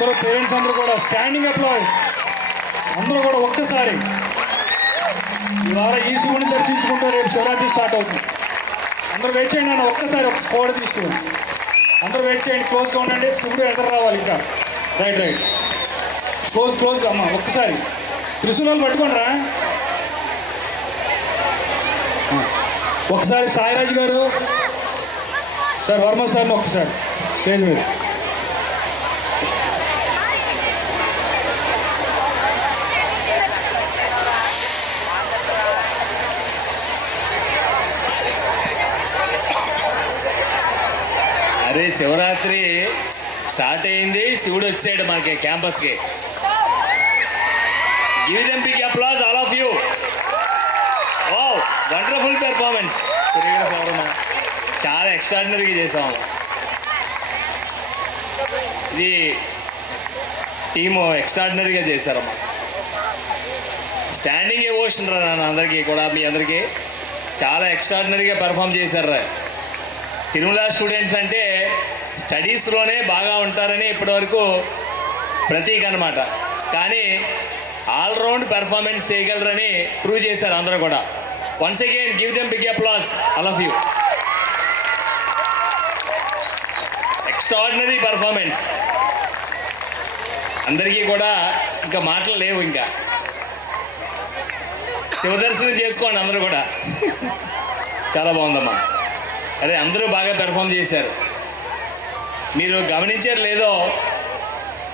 అందరూ పేరెంట్స్ అందరూ కూడా స్టాండింగ్ అప్లాయిస్ అందరూ కూడా ఒక్కసారి ఇవాళ ఈ శివుని దర్శించుకుంటూ రేపు శివరాత్రి స్టార్ట్ అవుతుంది. అందరూ వెయిట్ చేయండి అన్న, ఒక్కసారి ఒక ఫోటో తీసుకుని అందరూ వెయిట్ చేయండి. క్లోజ్గా ఉండండి, శివుడు ఎదురు రావాలి ఇంకా. రైట్ క్లోజ్గా అమ్మ ఒక్కసారి త్రిశూలాలు పట్టుకోండిరా. ఒకసారి సాయిరాజు గారు సార్, వర్మ సార్ని ఒకసారి స్టేజ్ మీద. అరే శివరాత్రి స్టార్ట్ అయింది, శివుడు వచ్చాడు మనకి క్యాంపస్కి. Give them big applause all of you. Wow, wonderful performance. చాలా ఎక్స్ట్రాడినరీగా చేసాము. ఇది టీము ఎక్స్ట్రాడినరీగా చేశారమ్మా. స్టాండింగ్ ఎమోషన్ రా నాన్న, అందరికీ కూడా మీ అందరికీ చాలా ఎక్స్ట్రాడినరీగా పెర్ఫామ్ చేశారు రా. తిరుమల స్టూడెంట్స్ అంటే స్టడీస్లోనే బాగా ఉంటారని ఇప్పటివరకు ప్రతీక అనమాట. కానీ ఆల్రౌండ్ పెర్ఫార్మెన్స్ చేయగలరని ప్రూవ్ చేశారు అందరూ కూడా. Once again give them big applause all of you. Extraordinary performance. అందరికీ కూడా ఇంకా మాటలు లేవు. ఇంకా శివదర్శనం చేసుకోండి అందరూ కూడా. చాలా బాగుందమ్మా. అరే అందరూ బాగా పెర్ఫామ్ చేశారు. మీరు గమనించారు లేదో,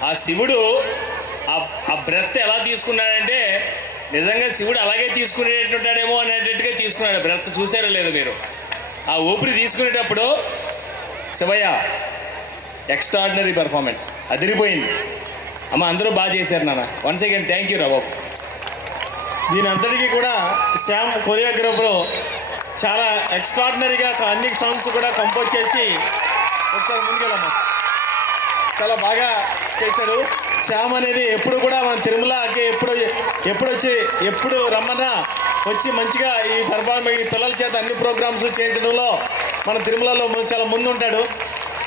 ఆ శివుడు ఆ బ్రెత్ ఎలా తీసుకున్నాడంటే నిజంగా శివుడు అలాగే తీసుకునేటట్టున్నాడేమో అనేటట్టుగా తీసుకున్నాడు బ్రెత్. చూసారో లేదో మీరు? ఆ ఊపిరి తీసుకునేటప్పుడు శివయ్య ఎక్స్ట్రాడినరీ పెర్ఫార్మెన్స్ అదిరిపోయింది అమ్మ. అందరూ బాగా చేశారు నాన్న. వన్స్ అగైన్ థ్యాంక్ యూ రా బాబు. దీని అంతటికీ కూడా శ్యామ్ కొరియోగ్రాఫర్ చాలా ఎక్స్ట్రాడినరీగా అన్ని సాంగ్స్ కూడా కంపోజ్ చేసి ఒకసారి ముందుకెళ్ళమ్మా చాలా బాగా చేశాడు. శ్యామ్ అనేది ఎప్పుడు కూడా మన తిరుమలకి ఎప్పుడు రమ్మన్నా వచ్చి మంచిగా ఈ పెర్ఫార్మెన్స్ ఈ పిల్లల చేత అన్ని ప్రోగ్రామ్స్ చేయించడంలో మన తిరుమలలో చాలా ముందు ఉంటాడు.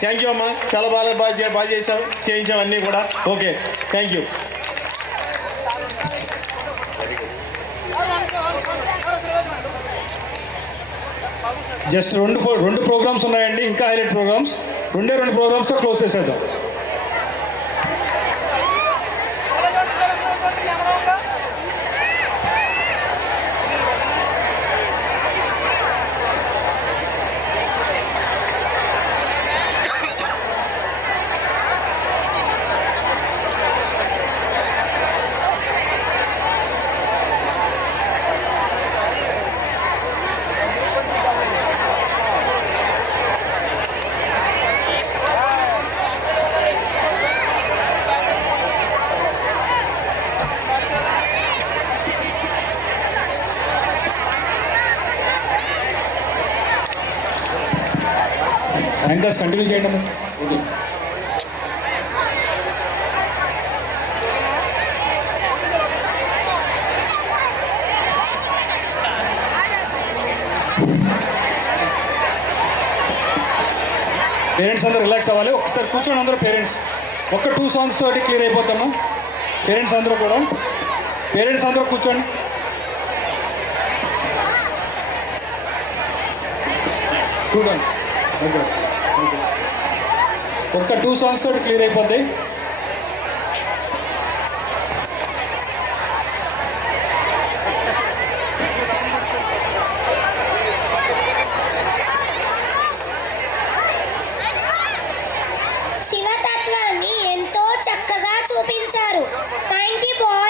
థ్యాంక్ యూ అమ్మా, చాలా బాగా చేసావు, చేయించావు అన్నీ కూడా. Okay, thank you. జస్ట్ రెండు ప్రోగ్రామ్స్ ఉన్నాయండి, ఇంకా హైలైట్ ప్రోగ్రామ్స్. రెండు ప్రోగ్రామ్స్తో క్లోజ్ చేసేద్దాం. యాంకర్స్ కంటిన్యూ చేయండి. పేరెంట్స్ అందరూ రిలాక్స్ అవ్వాలి. ఒకసారి కూర్చోండి అందరూ. పేరెంట్స్ ఒక్క 2 songs తోటి క్లియర్ అయిపోతాము. పేరెంట్స్ అందరూ కూర్చోండి. స్టూడెంట్స్ ఒక్క 2 songs తోటి క్లియర్ అయిపోతాయి.